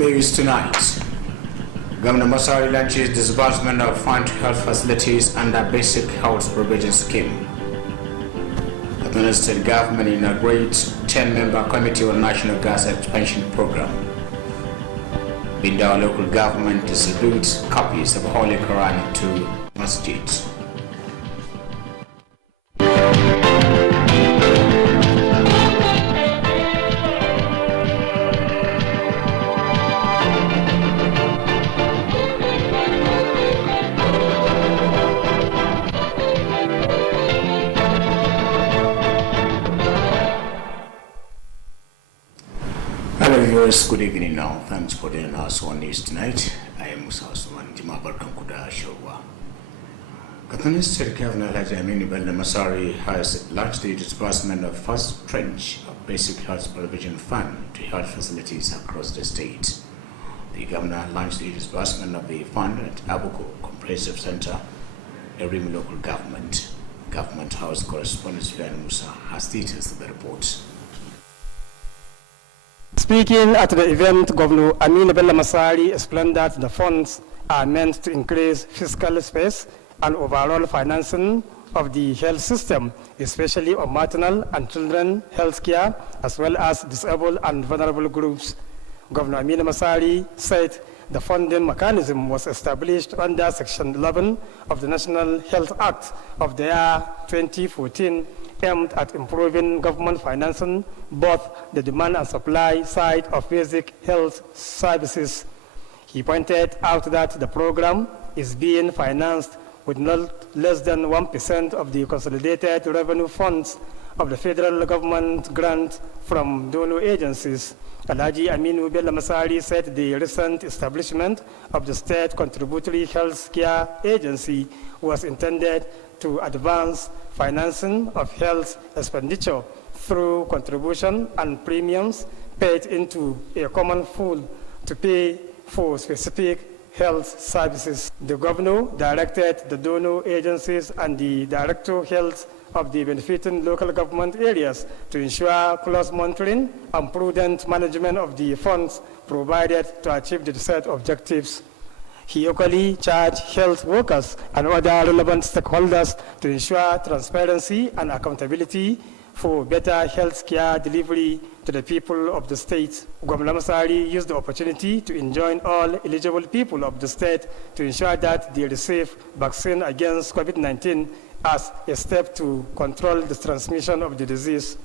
news tonight. Governor Masari launches disbursement of fund health facilities under Basic Health Provision Scheme. The state government inaugurates 10-member committee on national gas expansion program. Bindao local government distributes copies of Holy Quran to masjids. Good evening now. Thanks for joining us on News Tonight. I am Musa Osman Jimabar Kankuda Showa. Kttv State Governor Alhaji Aminu Bello Masari has launched the disbursement of first tranche of Basic Health Provision Fund to health facilities across the state. The governor launched the disbursement of the fund at Abuko Comprehensive Center, Erim local government. Government House correspondent Sven Musa has details of the report. Speaking at the event, Governor Aminu Bello Masari explained that the funds are meant to increase fiscal space and overall financing of the health system, especially on maternal and children health care, as well as disabled and vulnerable groups. Governor Aminu Masari said the funding mechanism was established under Section 11 of the National Health Act of the year 2014, aimed at improving government financing, both the demand and supply side of basic health services. He pointed out that the program is being financed with not less than 1% of the consolidated revenue funds of the federal government grant from donor agencies. Alhaji Aminu Bello Masari said the recent establishment of the State Contributory Health Care Agency was intended to advance financing of health expenditure through contribution and premiums paid into a common pool to pay for specific health services. The governor directed the donor agencies and the Director of Health of the benefiting local government areas to ensure close monitoring and prudent management of the funds provided to achieve the set objectives. He equally charged health workers and other relevant stakeholders to ensure transparency and accountability for better health care delivery to the people of the state. Governor Masari used the opportunity to enjoin all eligible people of the state to ensure that they receive vaccine against COVID-19 as a step to control the transmission of the disease.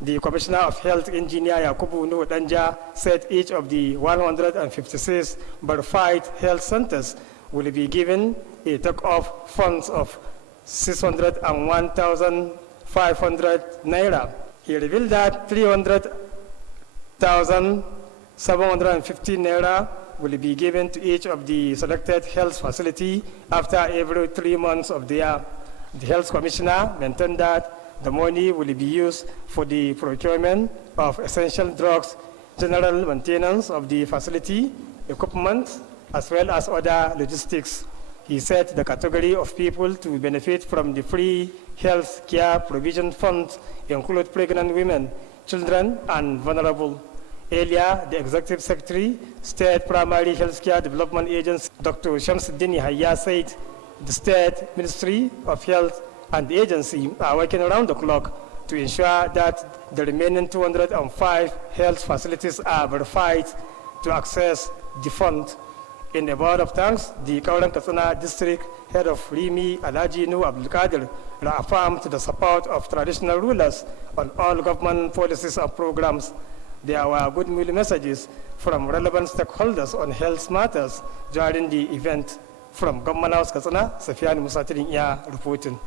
The Commissioner of Health, Engineer Yakubu Nuhu Danja, said each of the 156 verified health centers will be given a take-off funds of 601,500 naira. He revealed that 300,750 naira will be given to each of the selected health facility after every 3 months of the year. The Health Commissioner maintained that the money will be used for the procurement of essential drugs, general maintenance of the facility, equipment, as well as other logistics. He said the category of people to benefit from the free health care provision fund include pregnant women, children, and vulnerable. Earlier, the Executive Secretary, State Primary Health Care Development Agency, Dr. Shamsuddin Yahya, said the State Ministry of Health and the agency are working around the clock to ensure that the remaining 205 health facilities are verified to access the fund. In a word of thanks, the Kauran Katsina District Head of Rimi Alhaji Nu Abdul Qadir reaffirmed the support of traditional rulers on all government policies and programs. There were goodwill messages from relevant stakeholders on health matters during the event. From Government House Katsina, Safian Musatirin Ya reporting.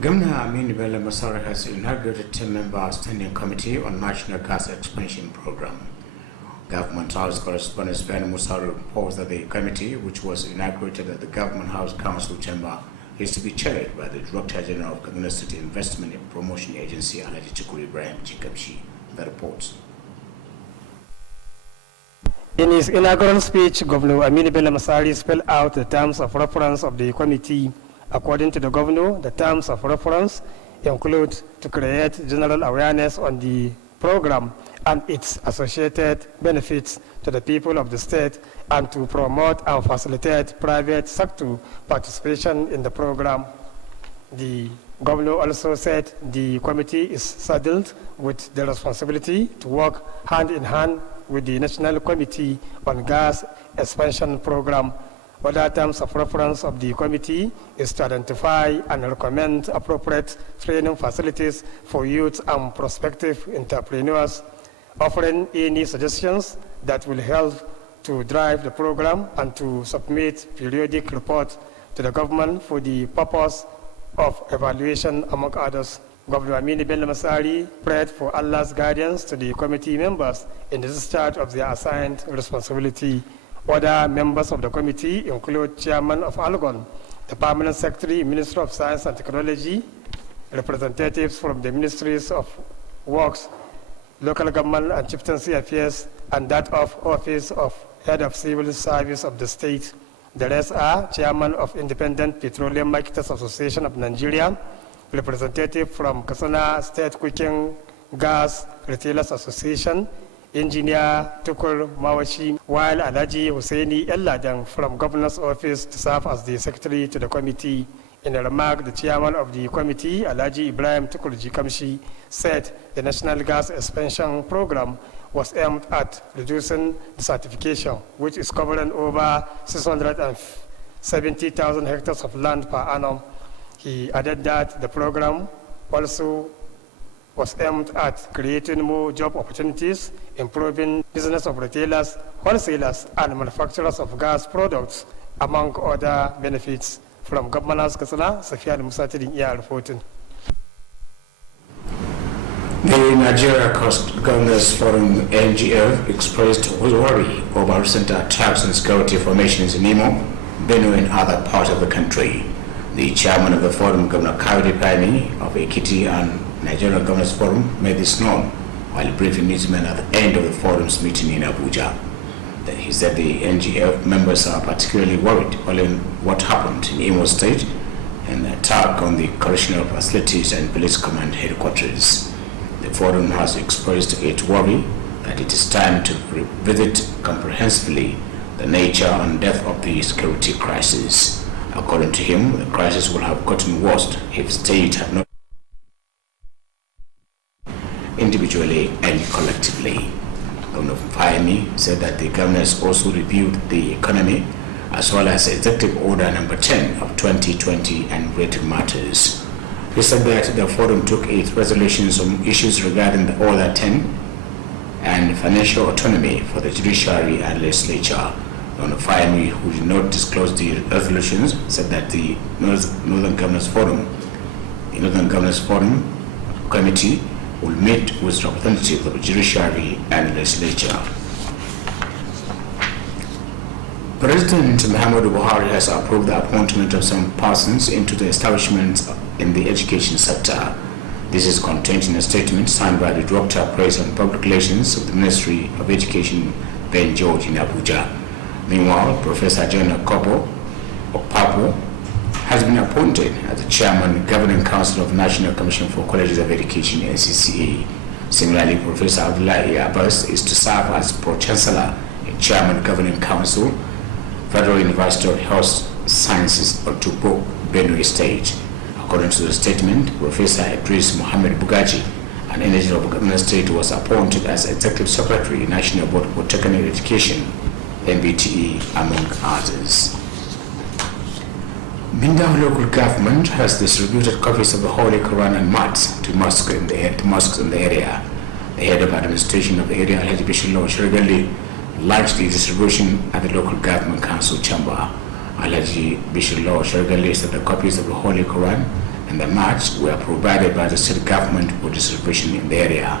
Governor Aminu Bello Masari has inaugurated a 10-member standing committee on national gas expansion program. Government House correspondent Sven Musa reports that the committee, which was inaugurated at the Government House Council Chamber, is to be chaired by the Director General of Kttv State Investment and Promotion Agency, Alhaji Chukuri Ibrahim Chikapshi. The reports. In his inaugural speech, Governor Aminu Bello Masari spelled out the terms of reference of the committee. According to the governor, the terms of reference include to create general awareness on the program and its associated benefits to the people of the state, and to promote and facilitate private sector participation in the program. The governor also said the committee is saddled with the responsibility to work hand in hand with the National Committee on Gas Expansion Program. Other terms of reference of the committee is to identify and recommend appropriate training facilities for youth and prospective entrepreneurs, offering any suggestions that will help to drive the program, and to submit periodic reports to the government for the purpose of evaluation, among others. Governor Aminu Bello Masari prayed for Allah's guidance to the committee members in the discharge of their assigned responsibility. Other members of the committee include Chairman of Algon, the Permanent Secretary, Minister of Science and Technology, representatives from the Ministries of Works, Local Government and Chieftaincy Affairs, and that of Office of Head of Civil Service of the state. The rest are Chairman of Independent Petroleum Marketers Association of Nigeria, representative from Katsina State Cooking Gas Retailers Association, Engineer Tukur Mawashi, while Alhaji Hussaini Elladan from Governor's Office to serve as the Secretary to the committee. In a remark, the Chairman of the committee, Alhaji Ibrahim Tukur Jikamshi, said the National Gas Expansion Program was aimed at reducing desertification, which is covering over 670,000 hectares of land per annum. He added that the program also was aimed at creating more job opportunities, improving business of retailers, wholesalers, and manufacturers of gas products, among other benefits. From Governors Katsina, Safiya Musatidin Iya reporting. The Nigeria Coast Governors Forum NGF expressed worry over recent attacks on security formations in Imo, Benue, and other parts of the country. The chairman of the forum, Governor Kttv of Kttv and Nigeria Governors Forum, made this known while briefing newsmen at the end of the forum's meeting in Abuja. He said the NGF members are particularly worried following what happened in Imo State and the attack on the correctional facilities and police command headquarters. The forum has expressed its worry that it is time to revisit comprehensively the nature and depth of the security crisis. According to him, the crisis will have gotten worse if state had not individually and collectively. Governor Fahimi said that the governors also reviewed the economy as well as Executive Order Number 10 of 2020 and related matters. He said that the forum took its resolutions on issues regarding the Order 10 and financial autonomy for the judiciary and legislature. Governor Fahimi, who did not disclose the resolutions, said that the Northern Governors Forum Committee will meet with representatives of the judiciary and legislature. President Muhammadu Buhari has approved the appointment of some persons into the establishments in the education sector. This is contained in a statement signed by the Director of Press and Public Relations of the Ministry of Education, Ben George, in Abuja. Meanwhile, Professor John Okpapo has been appointed as the Chairman, Governing Council of National Commission for Colleges of Education, NCCA. Similarly, Professor Abdullahi Abbas is to serve as Pro-Chancellor and Chairman, Governing Council, Federal University of Health Sciences, Otupo, Benue State. According to the statement, Professor Idris Mohammed Bugaji, an indigenous of Kaduna State, was appointed as Executive Secretary, National Board for Technical Education, NBTE, among others. Mindanao local government has distributed copies of the Holy Quran and mats to mosques in the area. The head of administration of the area, Alhaji Bishilo Shirgali, launched the distribution at the local government council chamber. Alhaji Bishilo Shirgali said the copies of the Holy Quran and the mats were provided by the state government for distribution in the area.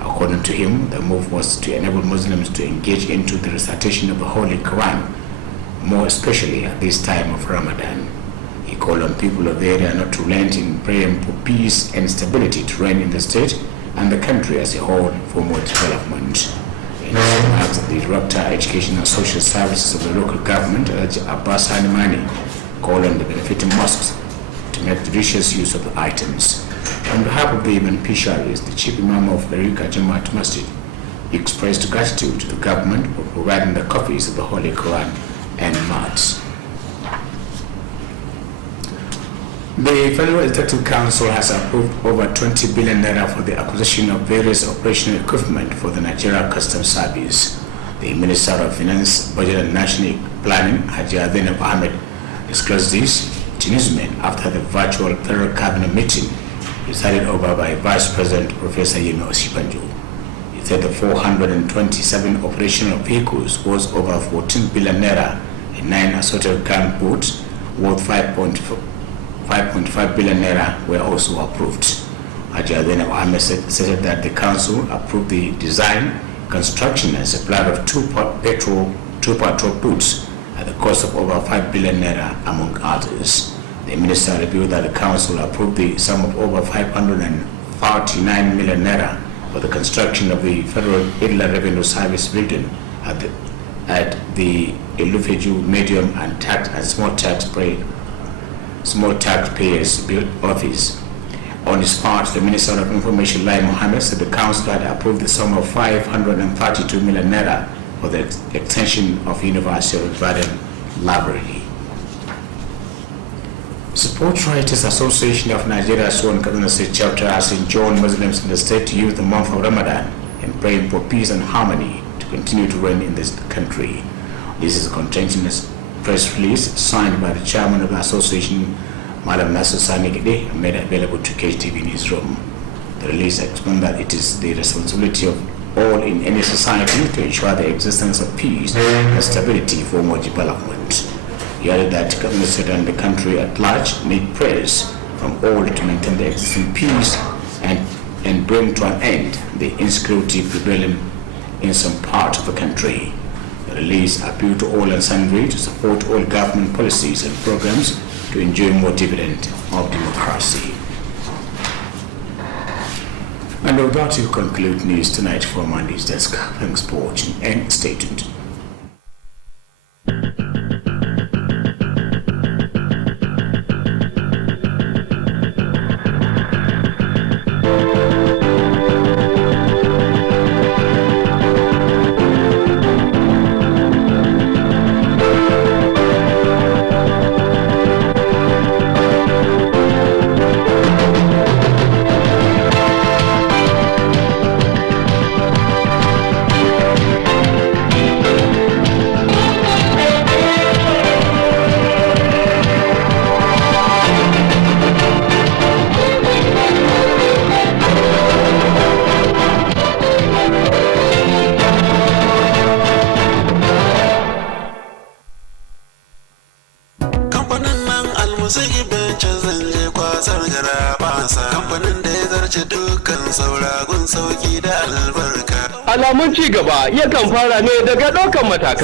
According to him, the move was to enable Muslims to engage into the recitation of the Holy Quran, more especially at this time of Ramadan. He called on people of the area not to relent in praying for peace and stability to reign in the state and the country as a whole for more development. In his remarks, the Director of Education and Social Services of the local government, Abbas Hanimani, called on the benefiting mosques to make judicious use of the items. On behalf of the beneficiaries, the Chief Imam of Larika Jamaat Masjid expressed gratitude to the government for providing the copies of the Holy Quran and mats. The Federal Executive Council has approved over 20 billion naira for the acquisition of various operational equipment for the Nigeria Customs Service. The Minister of Finance, Budget and National Planning, Haji Zainab Ahmed, disclosed this to newsmen after the virtual Federal Cabinet meeting presided over by Vice President Professor Yemi Osibanjo. He said the 427 operational vehicles worth over 14 billion naira in 9 assorted gun boats worth 5.5 billion naira were also approved. Haji Zainab Ahmed said that the council approved the design, construction and supply of two patrol boats at the cost of over 5 billion naira, among others. The minister revealed that the council approved the sum of over 539 million naira for the construction of the Federal Inland Revenue Service building at the Elufeju Medium and Small Taxpayers Office. On his part, the Minister of Information, Lai Mohammed, said the council had approved the sum of 532 million naira for the extension of University of Ibadan Library. Support Writers Association of Nigeria Swan Kaduna State Chapter has enjoined Muslims in the state to use the month of Ramadan in praying for peace and harmony to continue to reign in this country. This is contained in a press release signed by the chairman of the association, Madam Nasser Sani Gide, and made available to Kttv Newsroom. The release explained that it is the responsibility of all in any society to ensure the existence of peace and stability for more development. He added that Kaduna State and the country at large need prayers from all to maintain the existing peace and bring to an end the insecurity prevailing in some part of the country. The release appealed to all and sundry to support all government policies and programs to enjoy more dividend of democracy. And we're about to conclude news tonight from Monday's desk. Thanks for watching and stay tuned. Alamun ci gaba yakan fara ne daga ɗaukan matakan